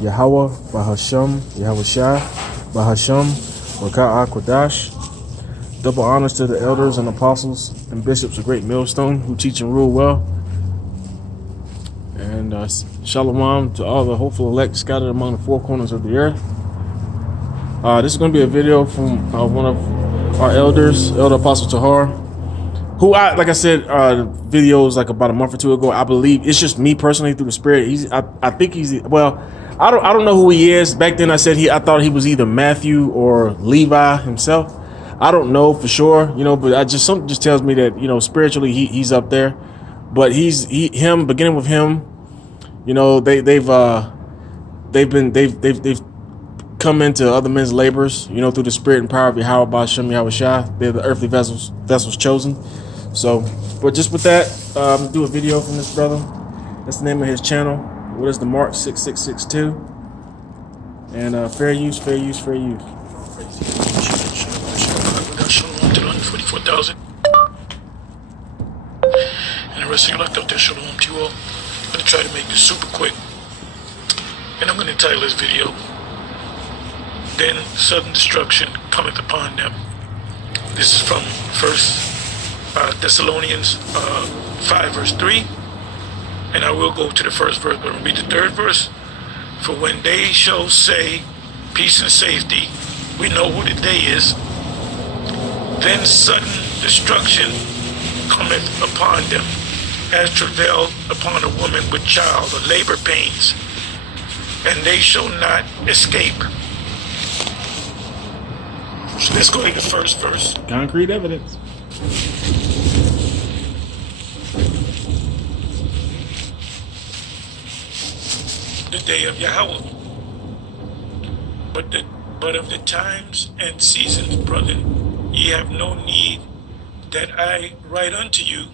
Yahweh, Bahasham, Yahushua, Bahasham, qadash. Double honors to the elders and apostles and bishops of Great Millstone who teach and rule well. And Shalawam to all the hopeful elect scattered among the four corners of the earth. This is going to be a video from one of our elders, Elder Apostle Tahar, who like I said, videos like about a month or two ago. I believe it's just me personally through the Spirit. I think he's, well, I don't know who he is. Back then I said I thought he was either Matthew or Levi himself. I don't know for sure, but something just tells me that, spiritually he's up there. But beginning with him, they've come into other men's labors, through the spirit and power of Yahweh Ba'Shem Yahushua. They're the earthly vessels chosen. So, but just with that, I'm gonna do a video from this brother. That's the name of his channel. What is the mark? 6662. And fair use. Shalawam to the 144,000. And the rest of you left out there, shalom to you all. I'm going to try to make this super quick. And I'm going to title this video, Then Sudden Destruction Cometh Upon Them. This is from 1 Thessalonians 5 verse 3. And I will go to the first verse, but I'm going to read the third verse. For when they shall say peace and safety, we know who the day is, then sudden destruction cometh upon them, as travail upon a woman with child, or labor pains, and they shall not escape. So let's go to the first verse. Concrete evidence. The day of Yahweh. But of the times and seasons, brethren, ye have no need that I write unto you,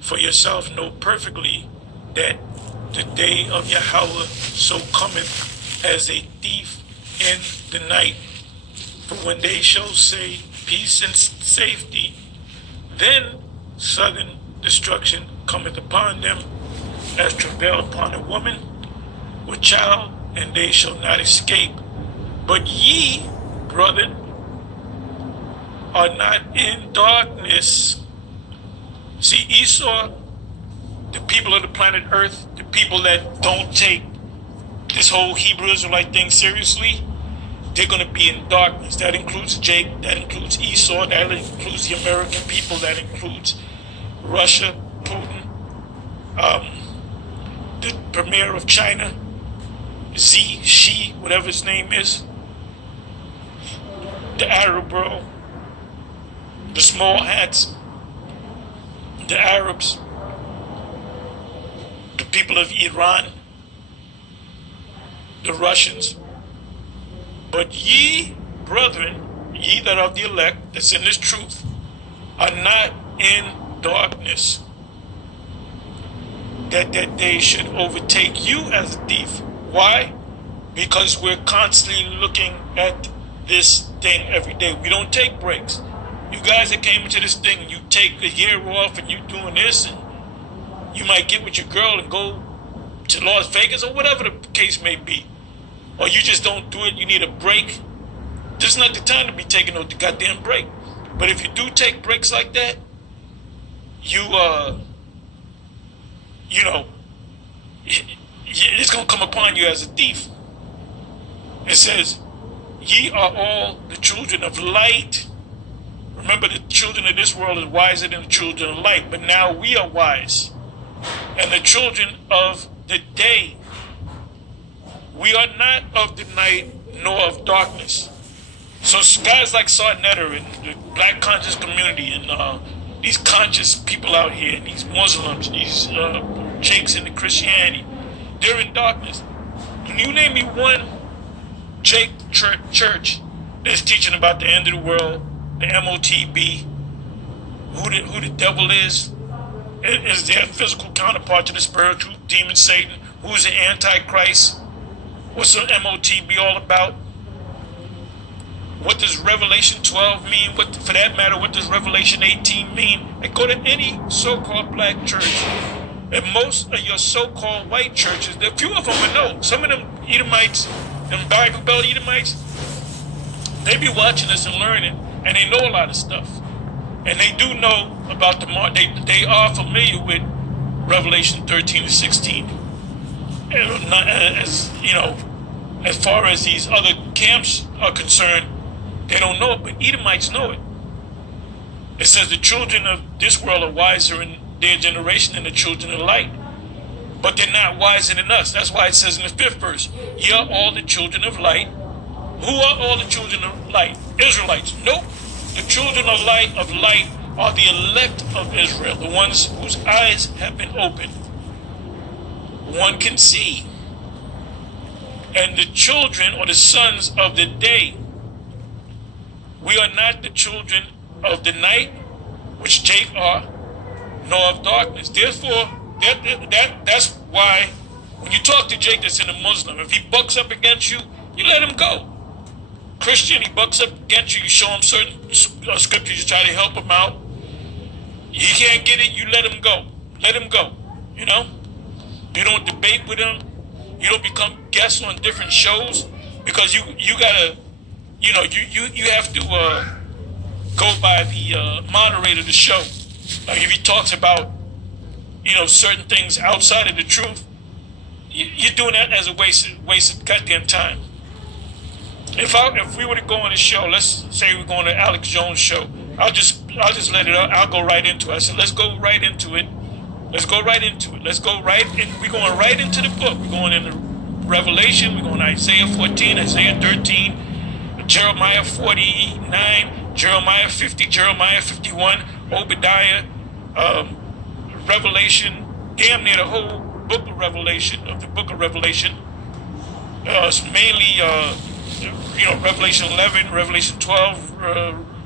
for yourself know perfectly that the day of Yahweh so cometh as a thief in the night. For when they shall say peace and safety, then sudden destruction cometh upon them, as travail upon a woman with child, and they shall not escape. But ye, brethren, are not in darkness. See, Esau, the people of the planet Earth, the people that don't take this whole Hebrew Israelite thing seriously, they're going to be in darkness. That includes Jake, that includes Esau, that includes the American people, that includes Russia, Putin, the premier of China, Xi, whatever his name is, the Arab world, the small hats, the Arabs, the people of Iran, the Russians. But ye, brethren, ye that are the elect, that's in this truth, are not in darkness, that day should overtake you as a thief. Why? Because we're constantly looking at this thing every day. We don't take breaks. You guys that came into this thing, you take a year off and you doing this, and you might get with your girl and go to Las Vegas or whatever the case may be. Or you just don't do it, you need a break. This is not the time to be taking no goddamn break. But if you do take breaks like that, it's going to come upon you as a thief. It says, ye are all the children of light. Remember, the children of this world is wiser than the children of light, but now we are wise. And the children of the day, we are not of the night nor of darkness. So guys like Sarnetter and the black conscious community and these conscious people out here, and these Muslims, these Jakes in the Christianity, they're in darkness. Can you name me one Jake church that's teaching about the end of the world, the MOTB, who the devil is their physical counterpart to the spiritual demon Satan, who's the Antichrist? What's the MOTB all about? What does Revelation 12 mean? For that matter, what does Revelation 18 mean? And go to any so-called black church, and most of your so-called white churches, a few of them will know. Some of them, Edomites, them Bible Belt Edomites, they be watching us and learning, and they know a lot of stuff. And they do know about the mark. They are familiar with Revelation 13 and 16. And not, as you know, as far as these other camps are concerned, they don't know it, but Edomites know it. It says the children of this world are wiser in their generation than the children of light. But they're not wiser than us. That's why it says in the 5th verse, ye are all the children of light. Who are all the children of light? Israelites. Nope. The children of light are the elect of Israel, the ones whose eyes have been opened. One can see. And the children or the sons of the day. We are not the children of the night, which Jake are, nor of darkness. Therefore, that's why when you talk to Jake that's in a Muslim, if he bucks up against you, you let him go. Christian, he bucks up against you, you show him certain scriptures, you try to help him out. He can't get it, you let him go. Let him go, you know? You don't debate with him. You don't become guests on different shows because you gotta, you know, you have to go by the moderator of the show. Like if he talks about, you know, certain things outside of the truth, you're doing that as a waste of goddamn time. If we were to go on a show, let's say we're going to Alex Jones' show, I'll just let it out. I'll go right into it. I said, let's go right into it. Let's go right into it. Let's go right in. We're going right into the book. We're going into Revelation. We're going to Isaiah 14, Isaiah 13, Jeremiah 49, Jeremiah 50, Jeremiah 51, Obadiah, Revelation, damn near the whole book of Revelation, It's mainly, you know, Revelation 11, Revelation 12,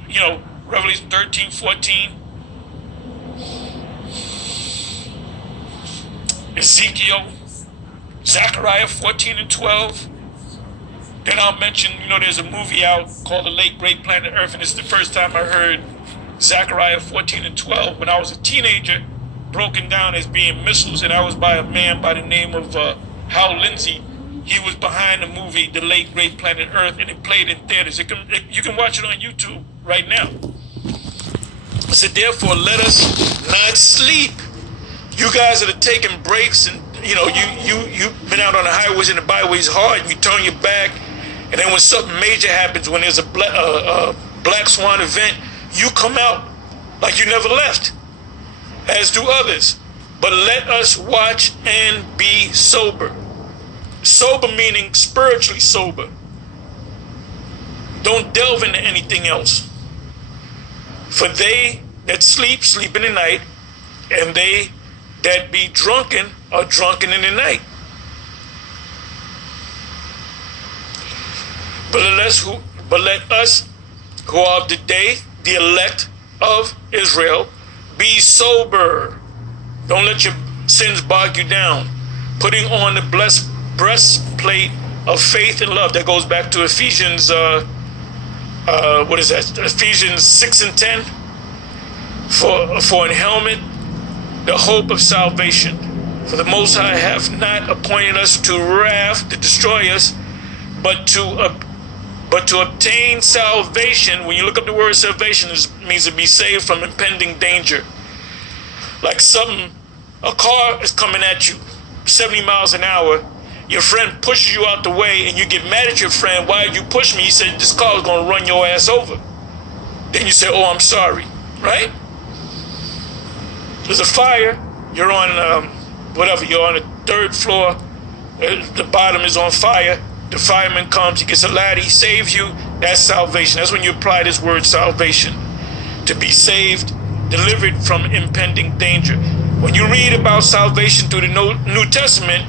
you know, Revelation 13, 14. Ezekiel, Zechariah 14 and 12. Then I'll mention, you know, there's a movie out called The Late Great Planet Earth, and it's the first time I heard Zechariah 14 and 12 when I was a teenager, broken down as being missiles, and I was by a man by the name of Hal Lindsey. He was behind the movie The Late Great Planet Earth, and it played in theaters. You can watch it on YouTube right now. I said, therefore, let us not sleep. You guys that are taking breaks, and you know, you've been out on the highways and the byways hard, and you turn your back, and then when something major happens, when there's a Black Swan event, you come out like you never left, as do others. But let us watch and be sober. Sober meaning spiritually sober. Don't delve into anything else. For they that sleep, sleep in the night, and they that be drunken are drunken in the night. But let us who are of the day, the elect of Israel, be sober. Don't let your sins bog you down. Putting on the breastplate of faith and love. That goes back to Ephesians, what is that? Ephesians 6 and 10. For an helmet, the hope of salvation. For the Most High hath not appointed us to wrath to destroy us, but to obtain salvation. When you look up the word salvation, it means to be saved from impending danger. Like a car is coming at you, 70 miles an hour. Your friend pushes you out the way, and you get mad at your friend. Why did you push me? He said, this car is going to run your ass over. Then you say, oh, I'm sorry, right? There's a fire. You're on, you're on the 3rd floor. The bottom is on fire. The fireman comes, he gets a ladder, he saves you. That's salvation. That's when you apply this word salvation. To be saved, delivered from impending danger. When you read about salvation through the New Testament,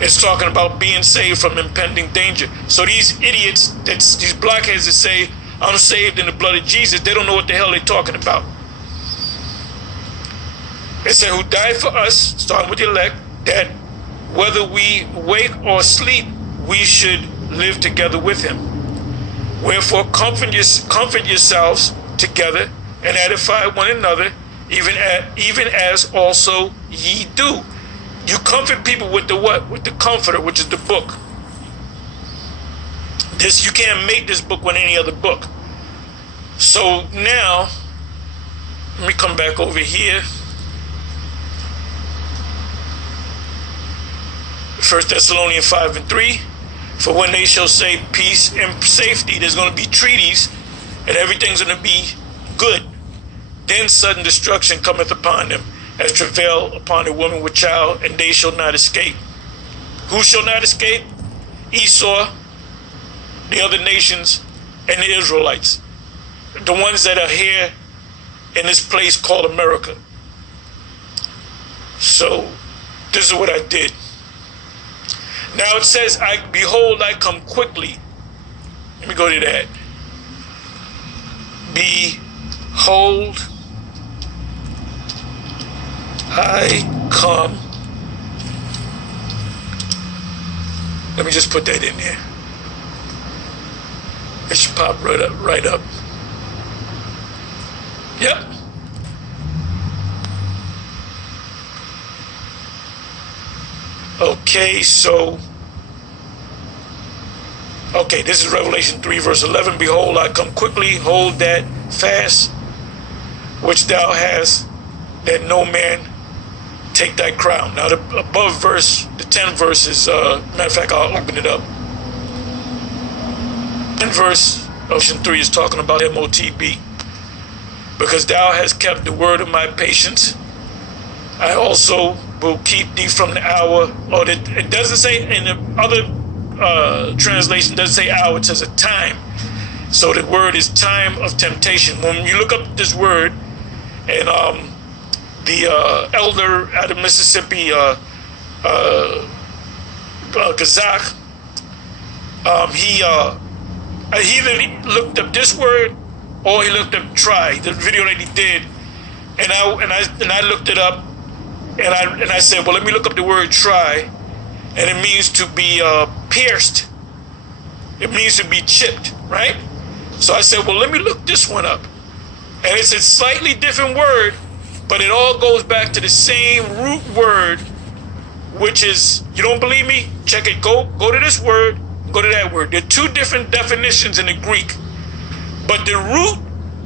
it's talking about being saved from impending danger. So these idiots, these blockheads that say, I'm saved in the blood of Jesus, they don't know what the hell they're talking about. It said, who died for us, starting with the elect, that whether we wake or sleep, we should live together with him. Wherefore comfort yourselves together and edify one another, even as also ye do. You comfort people with the what? With the comforter, which is the book. You can't make this book with any other book. So now, let me come back over here. 1 Thessalonians 5:3. For when they shall say peace and safety, there's going to be treaties, and everything's going to be good. Then sudden destruction cometh upon them, as travail upon a woman with child, and they shall not escape. Who shall not escape? Esau, the other nations, and the Israelites. The ones that are here in this place called America. So, this is what I did. Now it says, behold, I come quickly. Let me go to that. Behold, I come. Let me just put that in there. It should pop right up. Yep. Okay, so, this is Revelation 3, verse 11. Behold, I come quickly, hold that fast, which thou hast, that no man take thy crown. Now, the above verse, the 10th verse is, matter of fact, I'll open it up. 10th verse, Revelation 3 is talking about MOTB. Because thou hast kept the word of my patience, I also will keep thee from the hour. Or it doesn't say in the other translation, doesn't say hour, it says a time. So the word is time of temptation. When you look up this word, and the elder out of Mississippi, Kazakh, he either looked up this word or he looked up try, the video that he did, and I looked it up. And I said, well, let me look up the word try, and it means to be pierced. It means to be chipped, right? So I said, well, let me look this one up. And it's a slightly different word, but it all goes back to the same root word, which is, you don't believe me? Check it. Go to this word, go to that word. There are two different definitions in the Greek, but the root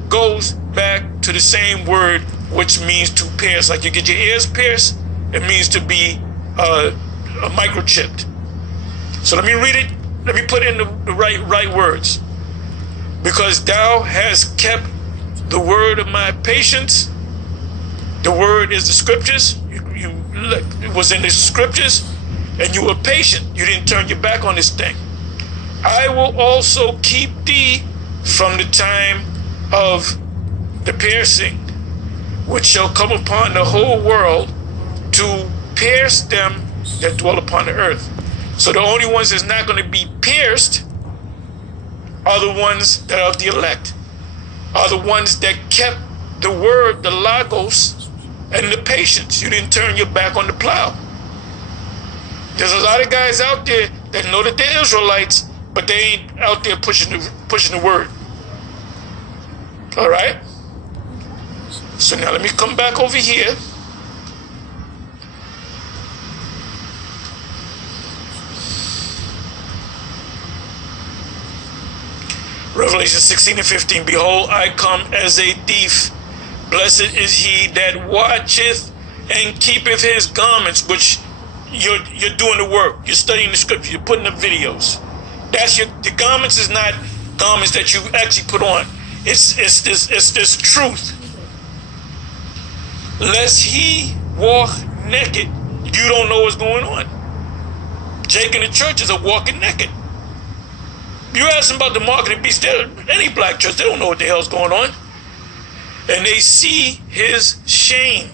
goes back to the same word, which means to pierce. Like you get your ears pierced, it means to be microchipped. So let me read it. Let me put in the right words. Because thou hast kept the word of my patience. The word is the scriptures. It was in the scriptures, and you were patient. You didn't turn your back on this thing. I will also keep thee from the time of the piercing, which shall come upon the whole world, to pierce them that dwell upon the earth. So the only ones that's not going to be pierced are the ones that are of the elect, are the ones that kept the word, the logos, and the patience. You didn't turn your back on the plow. There's a lot of guys out there that know that they're Israelites, but they ain't out there pushing the word. All right? So now let me come back over here. Revelation 16:15. Behold, I come as a thief. Blessed is he that watcheth and keepeth his garments, which you're doing the work. You're studying the scripture. You're putting up videos. The garments is not garments that you actually put on. It's this truth. Lest he walk naked. You don't know what's going on. Jake and the churches are walking naked. You ask them about the mark of the beast, any black church, they don't know what the hell's going on. And they see his shame.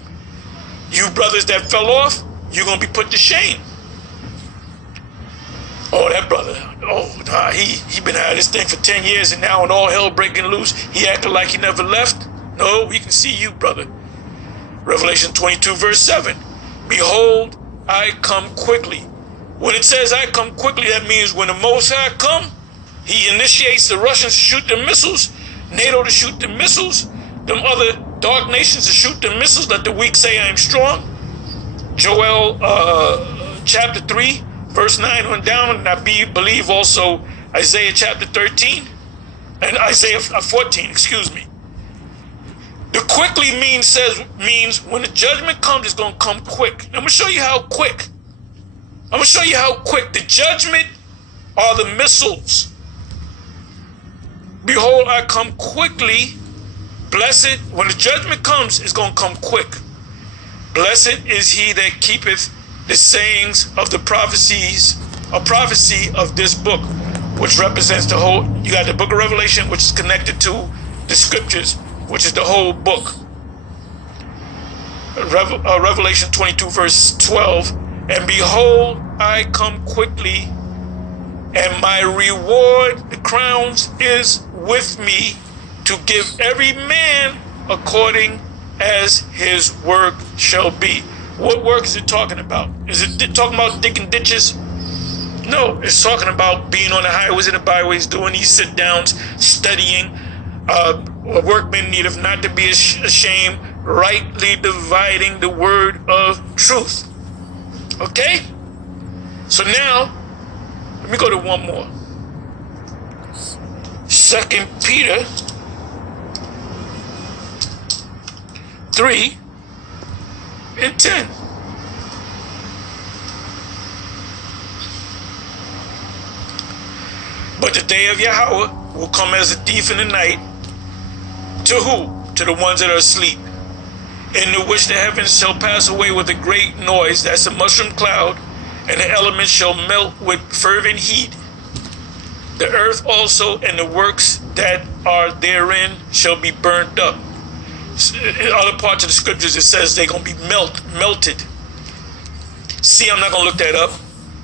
You brothers that fell off, you're going to be put to shame. Oh, that brother, he been out of this thing for 10 years, and now when all hell breaking loose, he acting like he never left. No, we can see you, brother. Revelation 22, verse 7. Behold, I come quickly. When it says I come quickly, that means when the Most High come, he initiates the Russians to shoot the missiles, NATO to shoot the missiles, them other dark nations to shoot the missiles. Let the weak say I am strong. Joel chapter 3, verse 9 on down, and I believe also Isaiah chapter 13 and Isaiah 14, excuse me. The quickly means when the judgment comes, it's going to come quick. I'm going to show you how quick. I'm going to show you how quick. The judgment are the missiles. Behold, I come quickly. Blessed, when the judgment comes, it's going to come quick. Blessed is he that keepeth the sayings of the prophecy of this book, which represents the whole. You got the book of Revelation, which is connected to the scriptures, which is the whole book. Revelation 22 verse 12. And behold, I come quickly, and my reward, the crowns, is with me, to give every man according as his work shall be. What work is it talking about? Is it talking about digging ditches? No, it's talking about being on the highways and the byways, doing these sit downs, studying. A workman needeth not to be ashamed, rightly dividing the word of truth. Okay? So now, let me go to one more. 2 Peter 3 and 10. But the day of Yahweh will come as a thief in the night. To who? To the ones that are asleep. In the which the heavens shall pass away with a great noise, that's a mushroom cloud, and the elements shall melt with fervent heat. The earth also and the works that are therein shall be burnt up. In other parts of the scriptures it says they're going to be melted. See, I'm not going to look that up.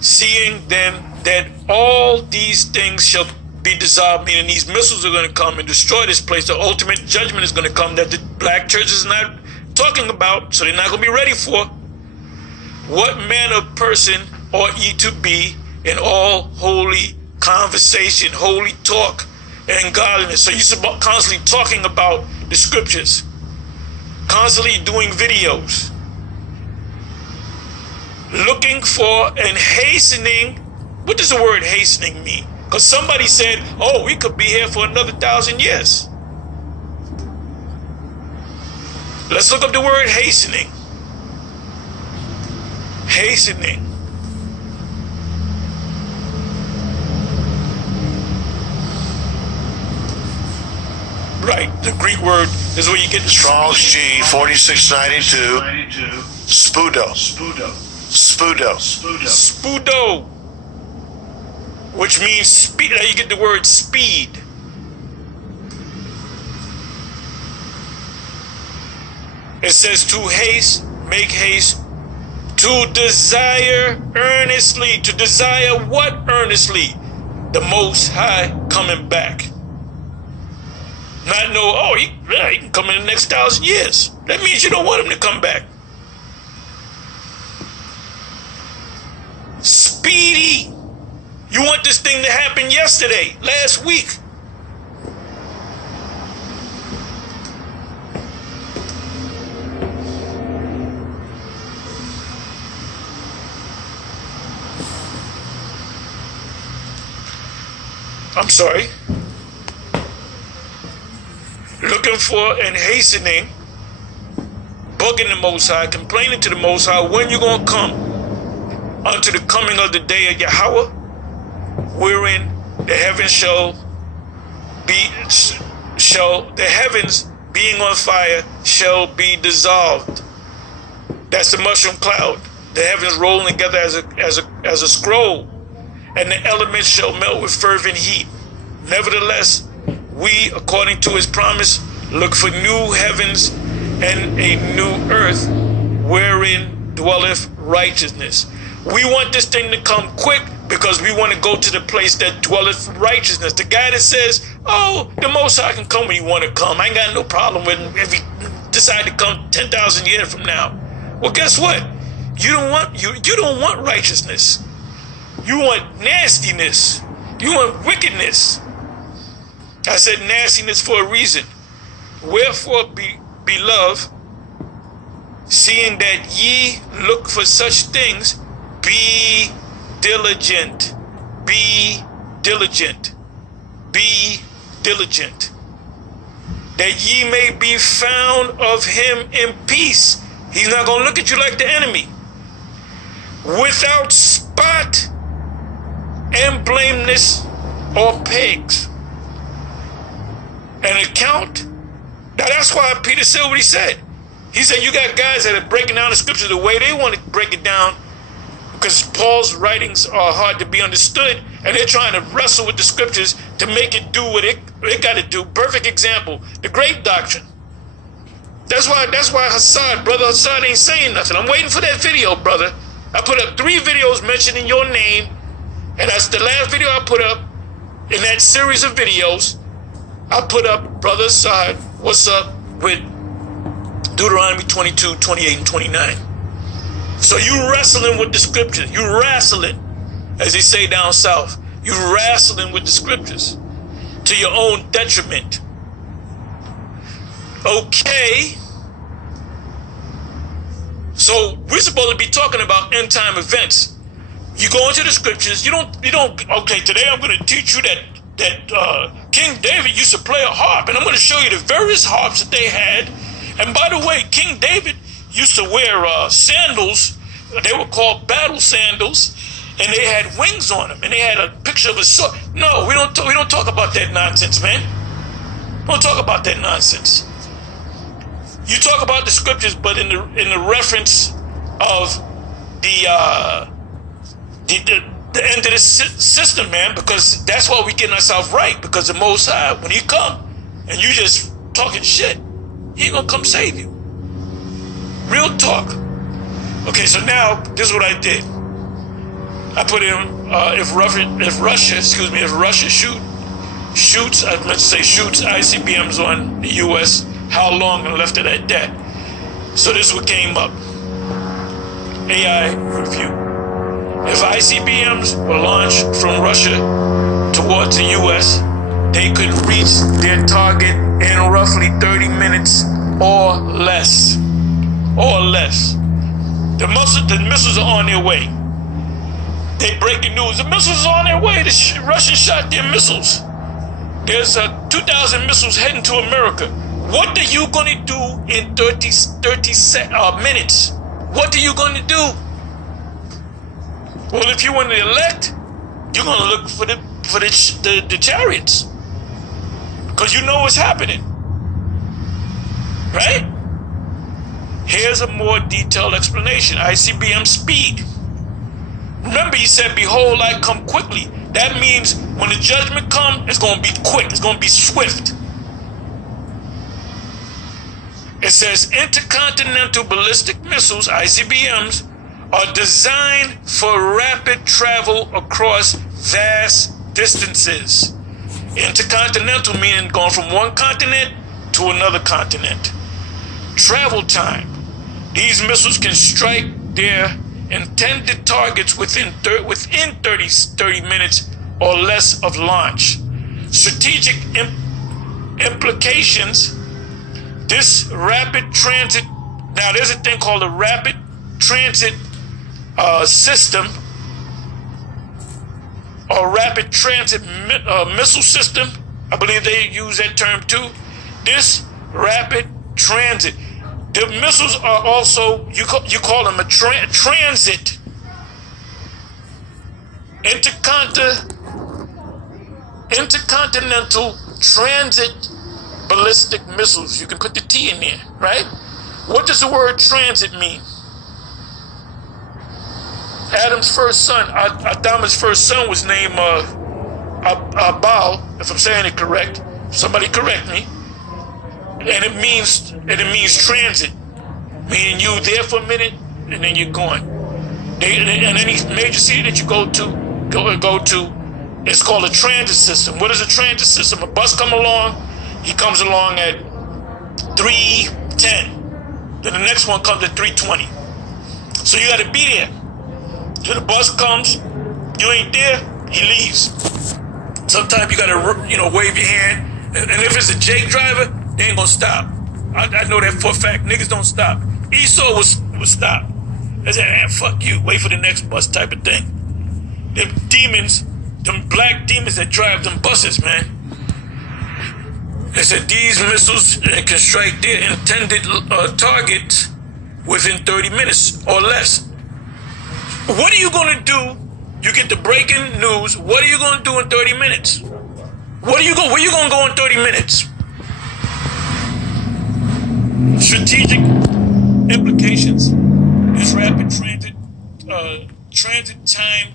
Seeing then that all these things shall be dissolved, meaning these missiles are going to come and destroy this place. The ultimate judgment is going to come that the black church is not talking about, so they're not going to be ready for. What manner of person ought ye to be in all holy conversation, holy talk, and godliness? So you're constantly talking about the scriptures, constantly doing videos, looking for and hastening. What does the word hastening mean? Because somebody said, oh, we could be here for another 1,000 years. Let's look up the word hastening. Hastening. Right, the Greek word is where you get the Strong's G 4692. Spudo. Spudo, which means speed. Now you get the word speed. It says to haste, make haste, to desire earnestly. To desire what earnestly? The Most High coming back. Not know, oh, he can come in the next 1,000 years. That means you don't want him to come back. Speedy. You want this thing to happen yesterday, last week. I'm sorry. Looking for and hastening, bugging the Most High, complaining to the Most High, when you gonna come unto the coming of the day of Yahweh, wherein the heavens the heavens being on fire shall be dissolved. That's the mushroom cloud. The heavens rolling together as a scroll, and the elements shall melt with fervent heat. Nevertheless, we, according to his promise, look for new heavens and a new earth wherein dwelleth righteousness. We want this thing to come quick because we want to go to the place that dwelleth righteousness. The guy that says, oh, the Most High can come when you want to come. I ain't got no problem with him if he decide to come 10,000 years from now. Well, guess what? You don't want righteousness. You want nastiness. You want wickedness. I said nastiness for a reason. Wherefore, beloved, seeing that ye look for such things, be diligent. Be diligent. Be diligent. That ye may be found of him in peace. He's not going to look at you like the enemy. Without spot and blameless or pegs. An account. Now that's why Peter said what he said. He said you got guys that are breaking down the scriptures the way they want to break it down, because Paul's writings are hard to be understood, and they're trying to wrestle with the scriptures to make it do what it got to do. Perfect example, the grape doctrine. That's why Hassad, brother Hassad, ain't saying nothing. I'm waiting for that video, brother. I put up 3 videos mentioning your name, and that's the last video I put up in that series of videos. I put up, brother Hassad, what's up with Deuteronomy 22, 28, and 29. So you wrestling with the scriptures. You wrestling, as they say down south. You wrestling with the scriptures to your own detriment. Okay. So we're supposed to be talking about end time events. You go into the scriptures. You don't. Okay, today I'm going to teach you that King David used to play a harp, and I'm going to show you the various harps that they had. And by the way, King David used to wear sandals. They were called battle sandals, and they had wings on them, and they had a picture of a sword. No, we don't talk about that nonsense, man. We don't talk about that nonsense. You talk about the scriptures, but in the reference of the end of this system, man, because that's why we getting ourselves right. Because the Most High, when He come and you just talking shit, He ain't gonna come save you. Real talk. Okay, so now this is what I did. I put in if Russia shoots, I meant to say shoots ICBMs on the U.S., how long, and left it at that. So this is what came up. AI review. If ICBMs were launched from Russia towards the U.S., they could reach their target in roughly 30 minutes or less. Or less. The missiles are on their way. They breaking news. The missiles are on their way. The Russians shot their missiles. There's 2,000 missiles heading to America. What are you going to do in 30 minutes? What are you going to do? Well, if you want to elect, you're going to look for the chariots, because you know what's happening, right? Here's a more detailed explanation. ICBM speed. Remember, He said, "Behold, I come quickly." That means when the judgment comes, it's going to be quick. It's going to be swift. It says intercontinental ballistic missiles, ICBMs, are designed for rapid travel across vast distances. Intercontinental meaning going from one continent to another continent. Travel time. These missiles can strike their intended targets within 30 minutes or less of launch. Strategic implications. This rapid transit. Now there's a thing called a rapid transit system, or rapid transit missile system. I believe they use that term too. This rapid transit. The missiles are also, you call them a transit. Intercontinental transit ballistic missiles. You can put the T in there, right? What does the word transit mean? Adam's first son, Adam's first son was named Abal, if I'm saying it correct. Somebody correct me. And it means transit, meaning you there for a minute and then you're gone. And any major city that you go to, it's called a transit system. What is a transit system? A bus come along, he comes along at 3:10. Then the next one comes at 3:20. So you got to be there. Till the bus comes, you ain't there, he leaves. Sometimes you got to, wave your hand. And if it's a Jake driver, they ain't gonna stop. I know that for a fact. Niggas don't stop. Esau was stop. I said, fuck you. Wait for the next bus type of thing. The demons them black demons that drive them buses, man. They said these missiles can strike their intended targets within 30 minutes or less. What are you going to do? You get the breaking news. What are you going to do in 30 minutes? Where you going to go in 30 minutes? Strategic implications. This rapid transit time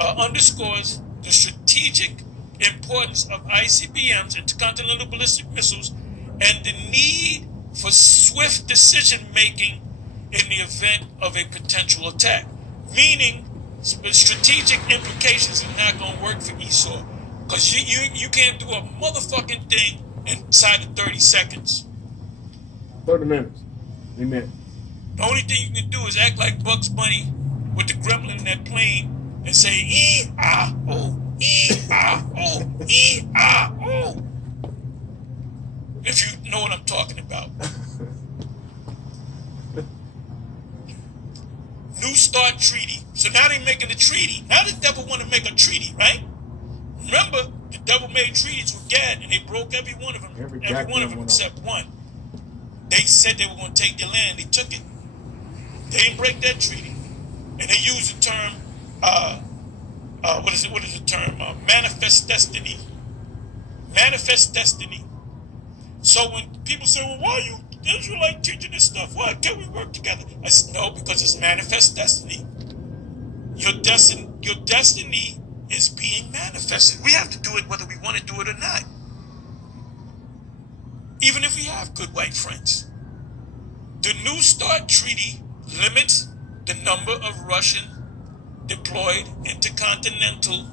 underscores the strategic importance of ICBMs, intercontinental ballistic missiles, and the need for swift decision-making in the event of a potential attack. Meaning, strategic implications are not going to work for Esau. Because you can't do a motherfucking thing inside of 30 seconds. 30 minutes. Amen. The only thing you can do is act like Bugs Bunny with the gremlin in that plane and say, E-ah-oh, E-ah-oh, E-ah-oh. If you know what I'm talking about. New START treaty. So now they're making a treaty. Now the devil want to make a treaty, right? Remember, the devil made treaties with Gad, and they broke every one of them. Every one of them except one. They said they were going to take their land. They took it. They didn't break that treaty. And they used the term, what is the term? Manifest destiny. Manifest destiny. So when people say, well, why are you Israelite teaching this stuff? Why can't we work together? I said, no, because it's manifest destiny. Your destiny is being manifested. We have to do it whether we want to do it or not. Even if we have good white friends. The New START treaty limits the number of Russian deployed intercontinental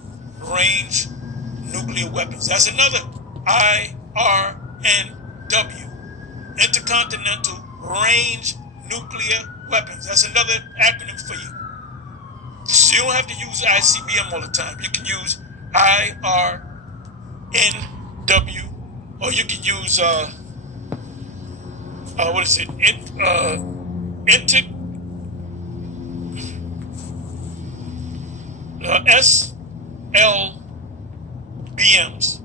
range nuclear weapons. That's another IRNW. Intercontinental range nuclear weapons. That's another acronym for you. So you don't have to use ICBM all the time. You can use IRNW, or you can use SLBMs.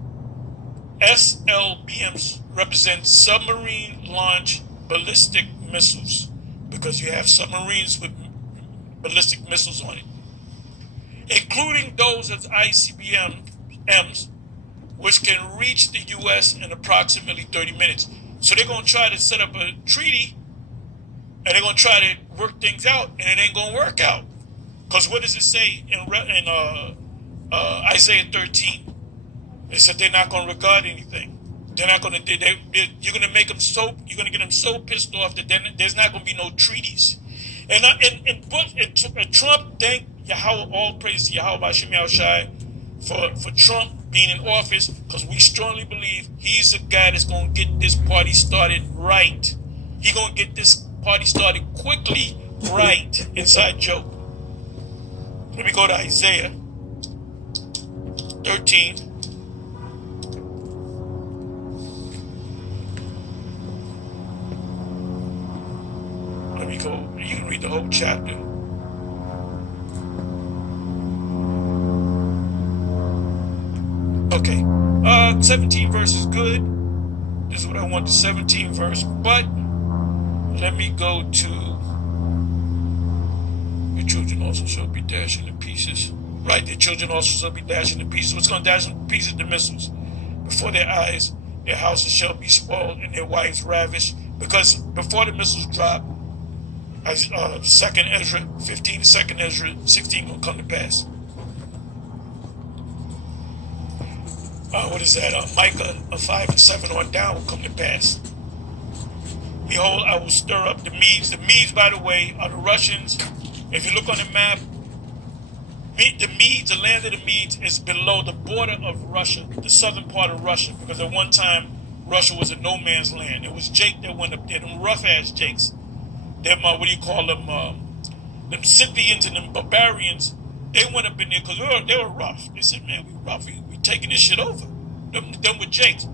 SLBMs represent submarine launch ballistic missiles, because you have submarines with ballistic missiles on it, including those of ICBMs, which can reach the U.S. in approximately 30 minutes. So they're going to try to set up a treaty, and they're going to try to work things out, and it ain't going to work out. Because what does it say in Isaiah 13? They said they're not going to regard anything. They're not going to. You're going to make them so. You're going to get them so pissed off that there's not going to be no treaties. And Trump, thank Yahweh, all praise to Yahweh Hashem Yahushai for Trump being in office, because we strongly believe he's the guy that's going to get this party started right. He's going to get this party started quickly right. Inside joke. Let me go to Isaiah 13. Let me go. You can read the whole chapter. Okay. 17 verse is good. This is what I want, the 17 verse. But let me go to your children also shall be dashed into pieces. Right, their children also shall be dashed into pieces. What's going to dash into pieces? The missiles. Before their eyes, their houses shall be spoiled and their wives ravished. Because before the missiles drop, 2nd Ezra 15, 2nd Ezra 16 going to come to pass. What is that? Micah 5 and 7 on down will come to pass. Behold, I will stir up the Medes. The Medes, by the way, are the Russians. If you look on the map, the Medes, the land of the Medes, is below the border of Russia, the southern part of Russia, because at one time Russia was a no man's land. It was Jake that went up there, them rough ass Jakes. Them them Scythians and them barbarians. They went up in there because they were rough. They said, man, we rough. We taking this shit over. Them with Jakes.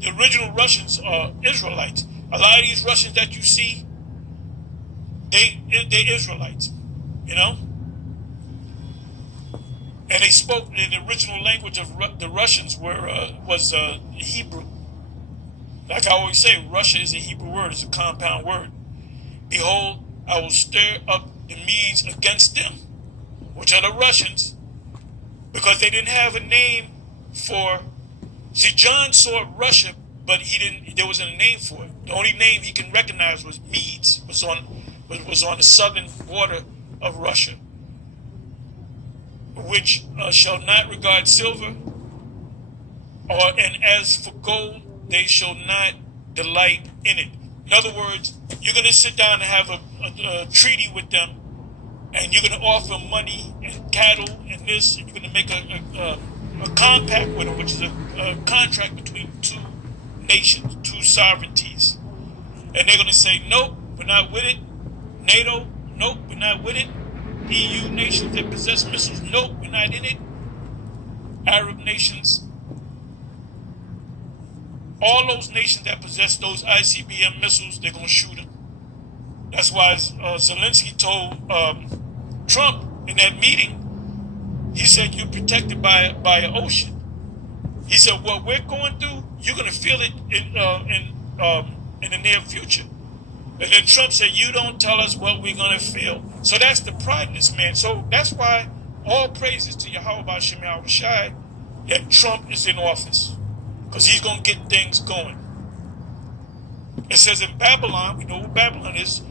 The original Russians are Israelites. A lot of these Russians that you see, they're Israelites. You know? And they spoke in the original language of the Russians was Hebrew. Like I always say, Russia is a Hebrew word, it's a compound word. Behold, I will stir up the Medes against them, which are the Russians, because they didn't have a name for. See, John saw Russia, but he didn't. There wasn't a name for it. The only name he can recognize was Medes. Was on the southern border of Russia, which shall not regard silver, and as for gold, they shall not delight in it. In other words, you're going to sit down and have a treaty with them, and you're going to offer money and cattle and this, and you're going to make a compact with them, which is a contract between two nations, two sovereignties. And they're going to say, nope, we're not with it. NATO, nope, we're not with it. EU nations that possess missiles, nope, we're not in it. Arab nations, all those nations that possess those ICBM missiles, they're going to shoot them. That's why Zelensky told Trump in that meeting, he said, you're protected by an ocean. He said, what we're going through, you're going to feel it in the near future. And then Trump said, you don't tell us what we're going to feel. So that's the pride in this man. So that's why all praises to Yahweh B'Shem Yahweh Shai that Trump is in office. Because he's going to get things going. It says in Babylon, we know what Babylon is,